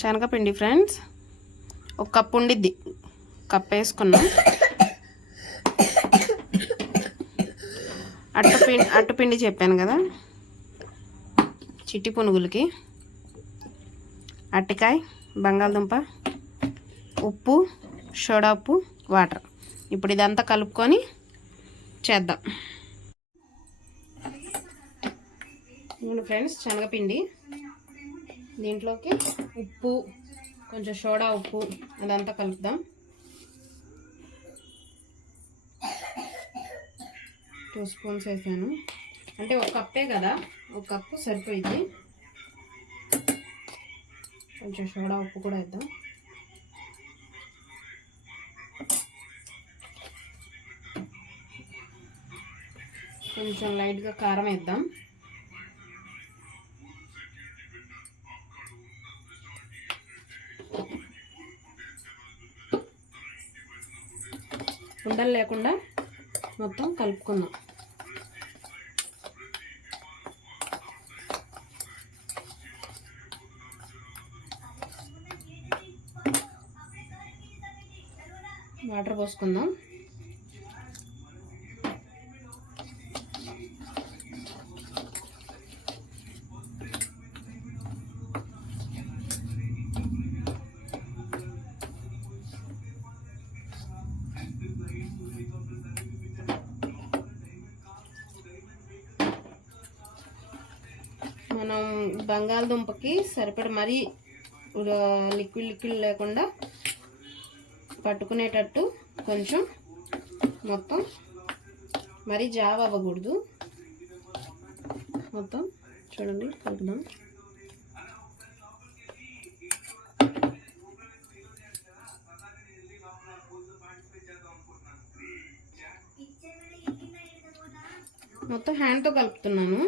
శనగపిండి ఫ్రెండ్స్ ఒక కప్పు ఉండిద్ది. కప్ వేసుకున్నాం అట్టపిండి అట్టపిండి చెప్పాను కదా చిట్టి పునుగులకి. అట్టికాయ బంగాళదుంప ఉప్పు సోడా ఉప్పు వాటర్. ఇప్పుడు ఇదంతా కలుపుకొని చేద్దాం. ఫ్రెండ్స్ శనగపిండి. దీంట్లోకి ఉప్పు కొంచెం సోడా ఉప్పు అదంతా కలుపుదాం. టూ స్పూన్స్ వేసాను. అంటే ఒక కప్పే కదా ఒక కప్పు సరిపోయింది. కొంచెం సోడా ఉప్పు కూడా వేద్దాం. కొంచెం లైట్గా కారం వేద్దాం. ఉండలు లేకుండా మొత్తం కలుపుకుందాం. వాటర్ పోసుకుందాం. మనం బంగాళదుంపకి సరిపడ మరీ లిక్విడ్ లిక్విడ్ లేకుండా పట్టుకునేటట్టు కొంచెం మొత్తం మరీ జావ అవ్వకూడదు. మొత్తం చూడండి కలుపుదాం. మొత్తం హ్యాండ్తో కలుపుతున్నాను.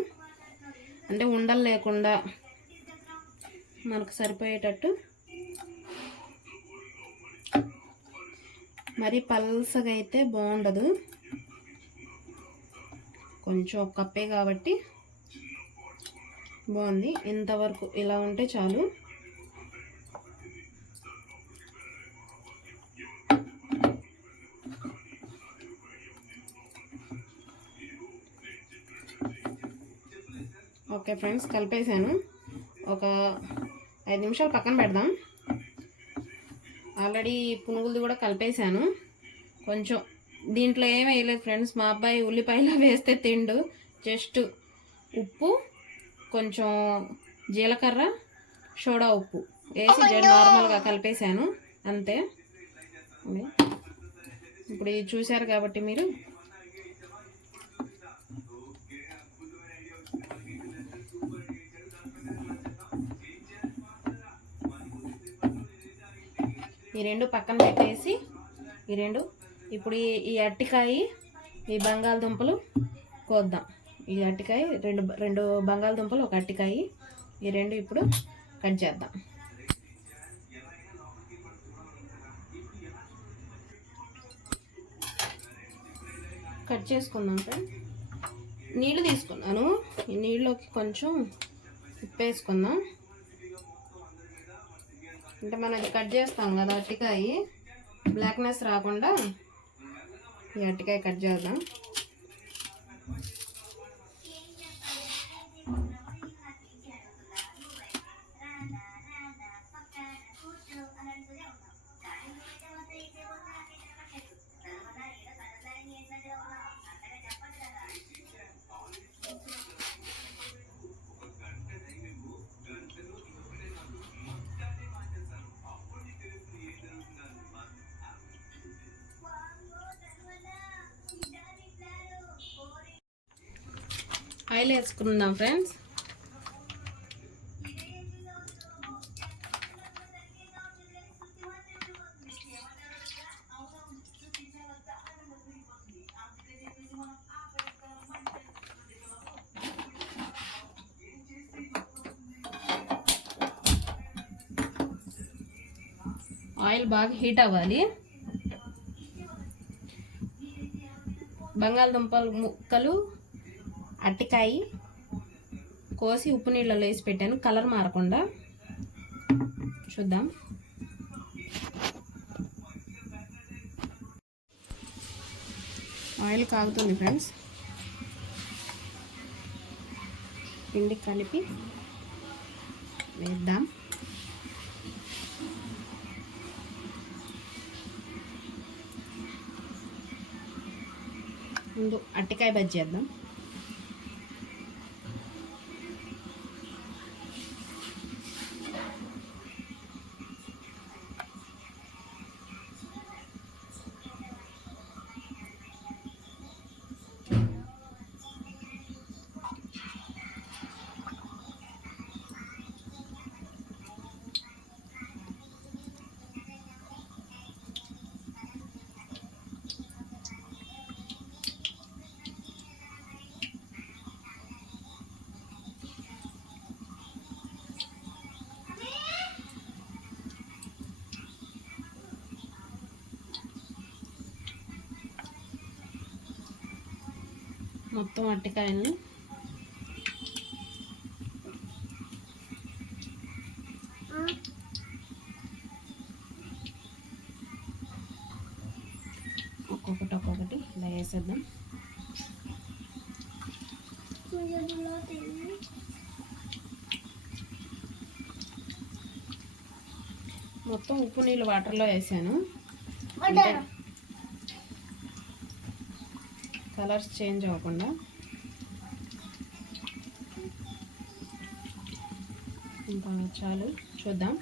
అంటే ఉండలు లేకుండా మనకు సరిపోయేటట్టు మరి పల్సగా అయితే బాగుండదు. కొంచెం ఒక కప్పే కాబట్టి బాగుంది. ఇంతవరకు ఇలా ఉంటే చాలు. ఓకే ఫ్రెండ్స్ కలిపేసాను. ఒక ఐదు నిమిషాలు పక్కన పెడదాం. ఆల్రెడీ పునుగులది కూడా కలిపేశాను కొంచెం దీంట్లో ఏం వేయలేదు ఫ్రెండ్స్ మా అబ్బాయి ఉల్లిపాయలు వేస్తే తిండు. జస్ట్ ఉప్పు కొంచెం జీలకర్ర సోడా ఉప్పు వేసి నార్మల్గా కలిపేశాను అంతే. ఇప్పుడు ఇది చూశారు కాబట్టి మీరు ఈ రెండు పక్కన పెట్టేసి ఈ రెండు. ఇప్పుడు ఈ ఈ అట్టికాయ ఈ బంగాళదుంపలు కోద్దాం. ఈ అట్టికాయ రెండు రెండు బంగాళదుంపలు ఒక అట్టికాయ ఈ రెండు ఇప్పుడు కట్ చేద్దాం. కట్ చేసుకుందాం ఫ్రెండ్. నీళ్ళు తీసుకున్నాను. ఈ నీళ్ళలోకి కొంచెం ఉప్పు వేసుకుందాం. అంటే మనం అది కట్ చేస్తాం కదా అట్టికాయ. బ్లాక్నెస్ రాకుండా ఈ అట్టికాయ కట్ చేద్దాం. ఆయిల్ వేసుకుందాం ఫ్రెండ్స్. ఆయిల్ బాగా హీట్ అవ్వాలి. బంగాళదుంపలు ముక్కలు అట్టికాయ కోసి ఉప్పు నీళ్ళలో వేసి పెట్టాను. కలర్ మారకుండా. చూద్దాం. ఆయిల్ కాగుతుంది ఫ్రెండ్స్. పిండి కలిపి వేద్దాం. ముందు అట్టికాయ బజ్జీ చేద్దాం మొత్తం అట్టికాయలు ఒక్కొక్కటి ఒక్కొక్కటి ఇలా వేసేద్దాం. మొత్తం ఉప్పు నీళ్ళు వాటర్లో వేసాను అంటే కలర్స్ చేంజ్ అవ్వకుండా. ఇంకా చాలు చూద్దాం.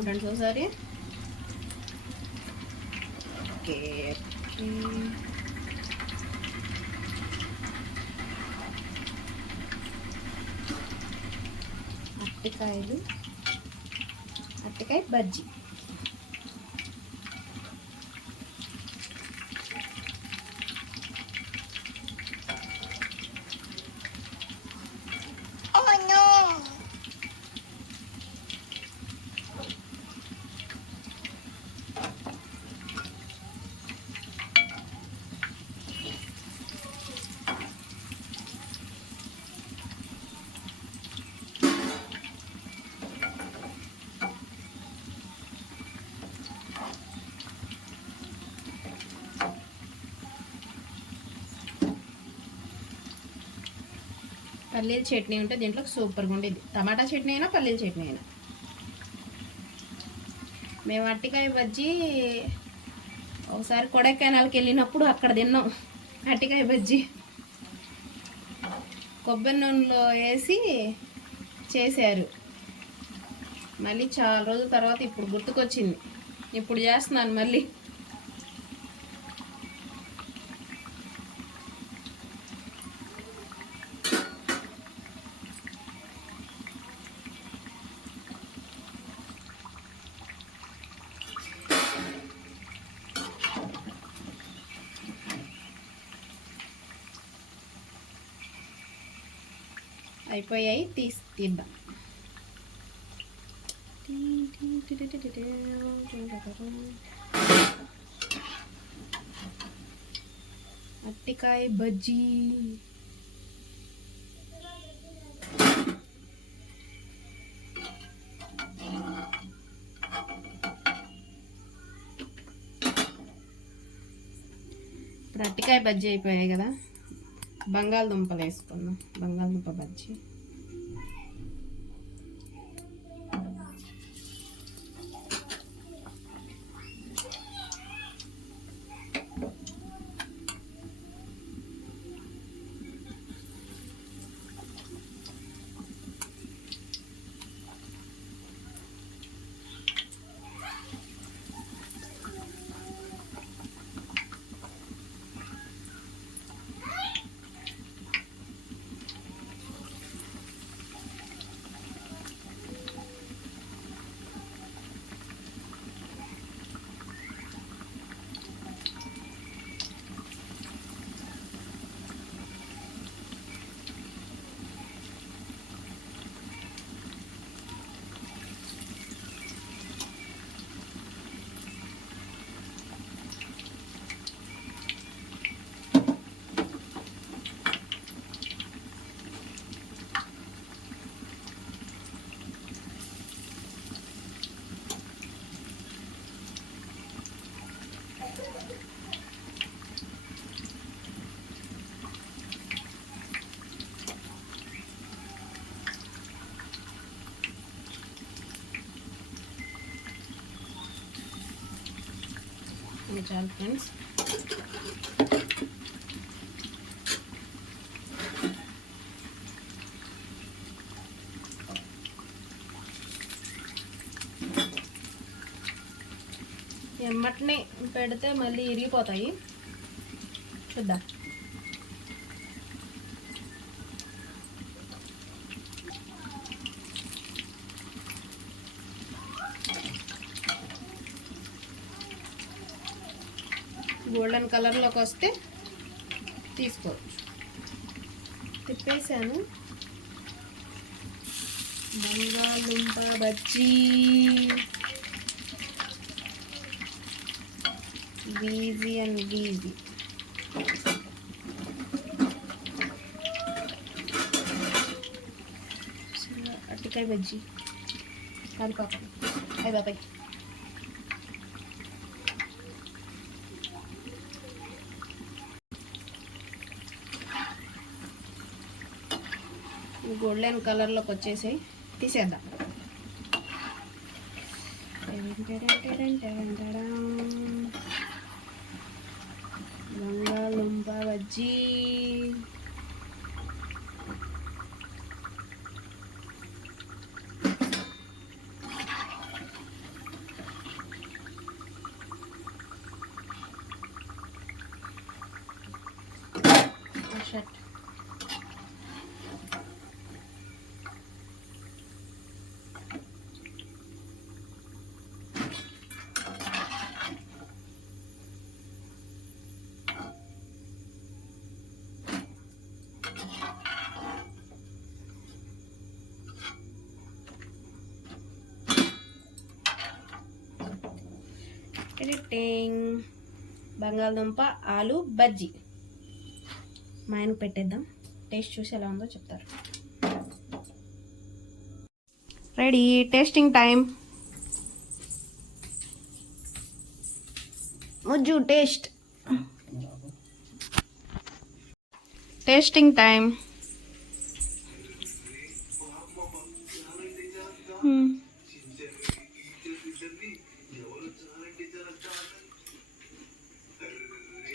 తిప్పుకుందాం ఫ్రెండ్స్ ఒకసారి ఓకే అట్టికాయలు అట్టికాయ బజ్జీ. పల్లీల చట్నీ ఉంటే దీంట్లో సూపర్గా ఉండేది టమాటా చట్నీ అయినా పల్లీల చట్నీ అయినా. మేము అట్టికాయ బజ్జీ ఒకసారి కొడైకెనాల్కి వెళ్ళినప్పుడు అక్కడ తిన్నాం. అట్టికాయ బజ్జీ. కొబ్బరి నూనెలో వేసి చేశారు. మళ్ళీ చాలా రోజుల తర్వాత ఇప్పుడు గుర్తుకొచ్చింది. ఇప్పుడు చేస్తున్నాను మళ్ళీ. అయిపోయాయి తీసి తీద్దాం. అట్టికాయ బజ్జీ. ఇప్పుడు అట్టికాయ బజ్జీ అయిపోయాయి కదా. బంగాళదుంపలు వేసుకుందాం. బంగాళదుంప బజ్జీ. చాలు ఫ్రెండ్స్ ఎమ్మటిని పెడితే మళ్ళీ ఇరిగిపోతాయి. చూద్దాం. గోల్డెన్ కలర్లోకి వస్తే తీసుకోవచ్చు. తిప్పేసాను. బంగాళదుంప bajji. Easy and easy. అట్టికాయ bajji. కాలిపాపం అయ్యి బాబాయ్ గోల్డెన్ కలర్లోకి వచ్చేసాయి. తీసేద్దాం. బంగాళదుంప బజ్జీ టింగ్ బంగాళదుంప ఆలు బజ్జీ. మా ఆయనకు పెట్టేద్దాం. టేస్ట్ చూసి ఎలా ఉందో చెప్తారు. Ready tasting time Mujju taste tasting time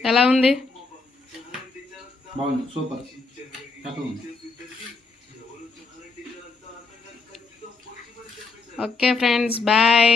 ఎలా ఉంది? బాగుంది. సూపర్. చక్కగా ఉంది. Okay friends bye.